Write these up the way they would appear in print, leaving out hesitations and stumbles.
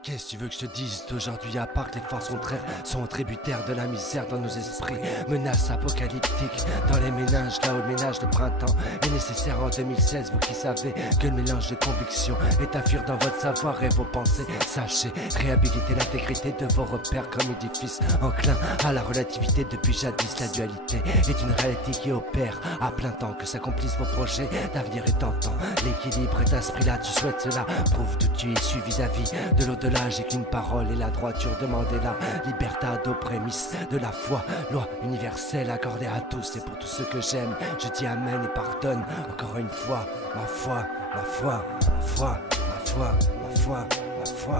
Qu'est-ce que tu veux que je te dise d'aujourd'hui, à part que les forces contraires sont tributaires de la misère dans nos esprits? Menace apocalyptique dans les ménages, là où le ménage de printemps est nécessaire en 2016. Vous qui savez que le mélange de convictions est à fuir dans votre savoir et vos pensées, sachez réhabiliter l'intégrité de vos repères comme édifice enclin à la relativité. Depuis jadis, la dualité est une réalité qui opère à plein temps. Que s'accomplissent vos projets d'avenir est tentant. L'équilibre est à ce prix-là, tu souhaites cela. Prouve d'où tu issu vis-à-vis de l'au-delà. J'ai qu'une parole et la droiture, demandez la libertad aux prémices de la foi, loi universelle accordée à tous. Et pour tous ceux que j'aime, je dis amen et pardonne encore une fois. Ma foi, ma foi, ma foi, ma foi, ma foi, ma foi.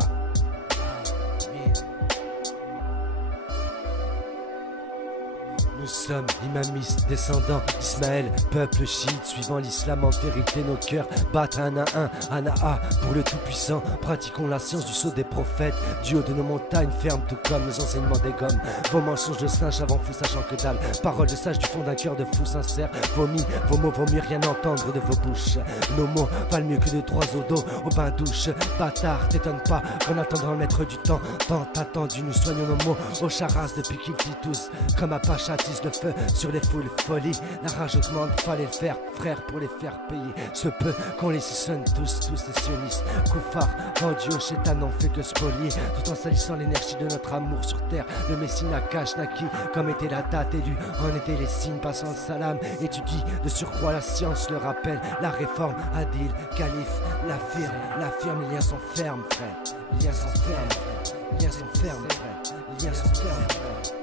Nous sommes imamistes, descendants d'Ismaël, peuple chiite, suivant l'islam en vérité. Nos cœurs battent un à un, Ana'a pour le Tout-Puissant. Pratiquons la science du sceau des prophètes, du haut de nos montagnes fermes, tout comme nos enseignements des gommes. Vos mensonges de singe avant fou, sachant que dalle. Paroles de sage du fond d'un cœur de fou sincère. Vomis, vos mots vaut mieux rien entendre de vos bouches. Nos mots valent mieux que de trois eaux d'eau au bain-douche. Bâtard, t'étonne pas qu'en attendant le maître du temps, tant attendu, nous soignons nos mots aux charras depuis qu'ils dit tous. Comme Apache attise le feu sur les foules folies. La rage augmente, fallait le faire, frère, pour les faire payer. Ce peu qu'on les sonne tous les sionistes. Koufars, vendus au chétan, n'ont fait que spolier. Tout en salissant l'énergie de notre amour sur terre. Le Messie Nakash Naki, comme était la date élue, en étaient les signes passant le salam. Étudie de surcroît la science, le rappel, la réforme. Adil, calife, l'affirme, les liens sont fermes, frère. Les liens sont fermes, frère. Les liens sont fermes, frère. Les liens sont fermes, frère.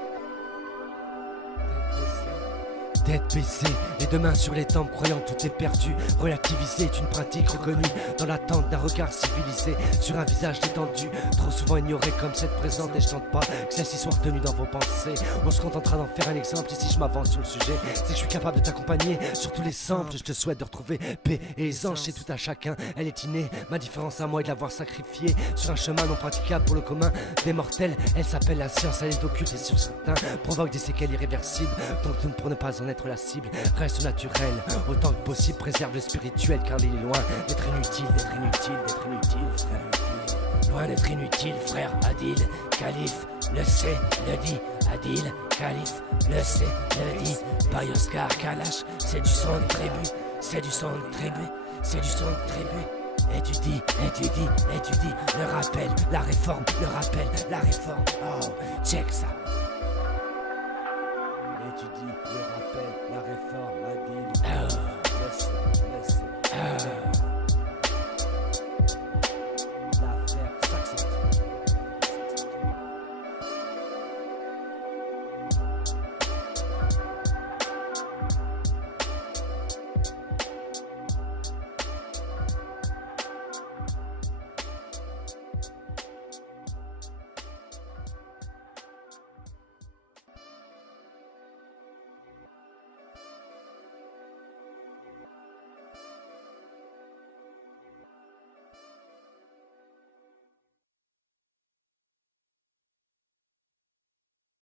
Tête baissée et deux mains sur les tempes, croyant que tout est perdu. Relativiser est une pratique reconnue dans l'attente d'un regard civilisé sur un visage détendu, trop souvent ignoré comme cette présente. Et je tente pas que celle-ci soit retenue dans vos pensées. On se contentera d'en faire un exemple. Et si je m'avance sur le sujet, c'est que je suis capable de t'accompagner sur tous les samples. Je te souhaite de retrouver paix et aisance chez tout à chacun. Elle est innée, ma différence à moi est de l'avoir sacrifiée sur un chemin non praticable pour le commun des mortels. Elle s'appelle la science, elle est occulte et sur certains provoque des séquelles irréversibles. Donc nous, pour ne pas en être la cible, reste naturel autant que possible, préserve le spirituel car il est loin d'être inutile, frère. Loin d'être inutile, frère. Adil, calife, le sait, le dit. Adil, calife, le sait, le dit. Bayoscar, Kalash, c'est du son de tribu, c'est du son de tribu, c'est du son de tribu. Étudie, le rappel, la réforme, le rappel, la réforme. Oh, check ça. Étudie, le rappel, la réforme, Adil. Laisse.